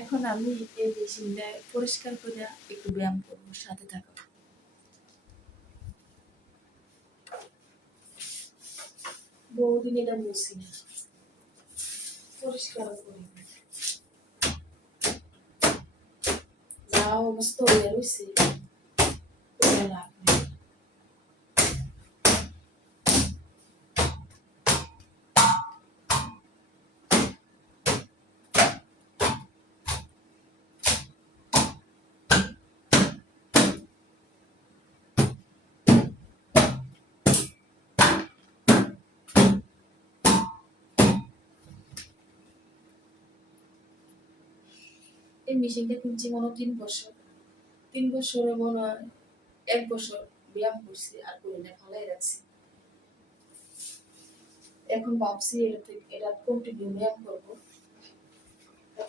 এখন আমি এই মেশিনটা পরিষ্কার করে একটু ব্যায়াম করবো, সাথে থাকো। বহুদিন এটা মুছি না, পরিষ্কার করি যা অবস্থা হয়ে রয়েছে লাভ নেই। এই মেশিনটা কিনছি মনে হয় 3 বছর। 3 বছরে মনে হয় 1 বছর ব্যায়াম করছি আর করি না, ফালাই রাখছি। এখন ভাবছি এটা কন্টিনিউ ব্যায়াম করবো।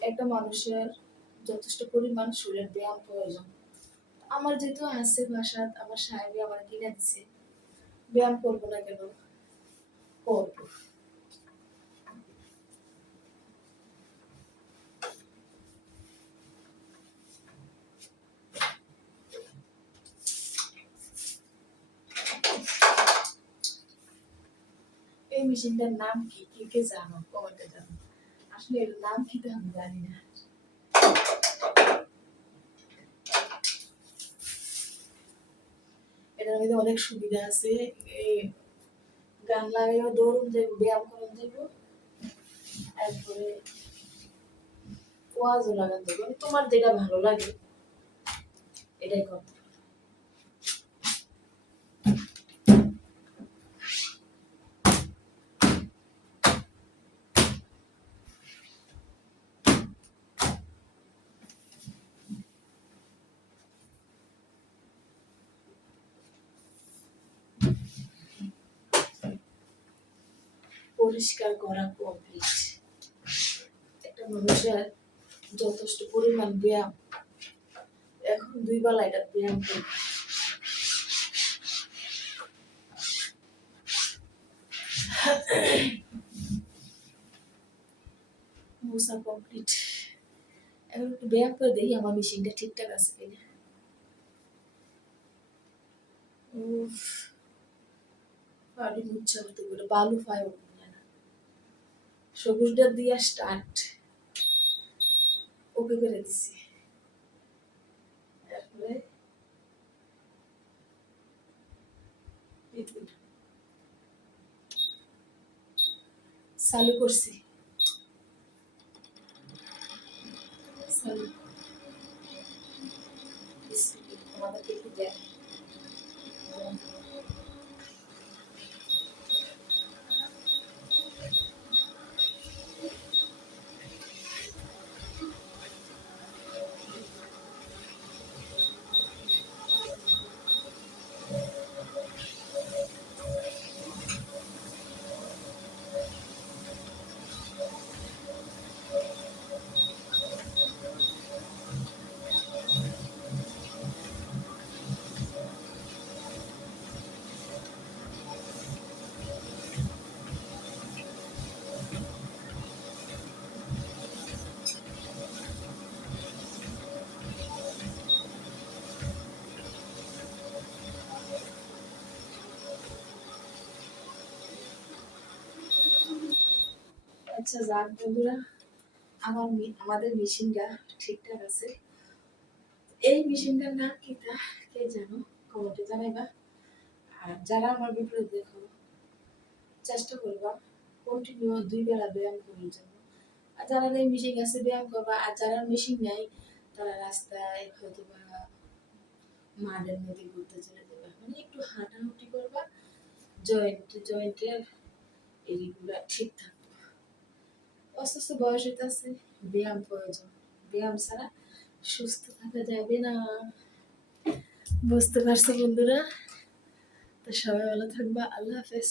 একটা মানুষের যথেষ্ট পরিমাণ শরীরের ব্যায়াম প্রয়োজন। আমার যেহেতু আছে বাসাত, আমার সাহেবই আমার কিনে দিছে, ব্যায়াম করবো না কেন, করবো। এই মেশিনটার নাম কি, কে কে জানো কমেন্টে জানো। আসলে এর নাম কি তো আমি জানি না। এটার মধ্যে অনেক সুবিধা আছে। এই গান লাগাইও দৌড়ুন যাইব, ব্যায়াম করুন যাইব, তারপরে ওয়াজও লাগান যাইব। তোমার যেটা ভালো লাগে এটাই করতে। পরিষ্কার করা কমপ্লিট। একটা মানুষের যথেষ্ট পরিমাণ ব্যায়াম, এখন 2 বেলা এটা ব্যায়াম করি। মোছা কমপ্লিট। এখন একটু ব্যায়াম করে দেখি আমার মেশিনটা ঠিকঠাক আছে কিনা। বাড়ি মুচ্ছা হতে করে বালু পায় না। সবুজটা দিয়া স্টার্ট ওকে করে দিছি। তারপরে চালু করছি। চালু আমাদেরকে একটু দেখ। আচ্ছা যাক বন্ধুরা, আমাদের মেশিনটা ঠিকঠাক আছে। এই মেশিনটার নাম কি তা কে জানো কমেন্টে জানাইবা। আর যারা আমার ভিডিও দেখো চেষ্টা করবা কন্টিনিউ 2 বেলা ব্যায়াম করার জন্য। আর যারা এই মেশিন আছে ব্যায়াম করবা, আর যারা মেশিন নাই তারা রাস্তায় হয়তো বা মাঠের মধ্যে ঘুরতে চলে যাবে, মানে একটু হাঁটাহাঁটি করবা, জয়েন্টের এইগুলা ঠিক থাকবে। আস্তে আস্তে বয়স হইতেছে, ব্যায়াম প্রয়োজন। ব্যায়াম ছাড়া সুস্থ থাকা যাবে না। বুঝতে পারছো বন্ধুরা? তো সবাই ভালো থাকবা। আল্লাহ হাফেজ।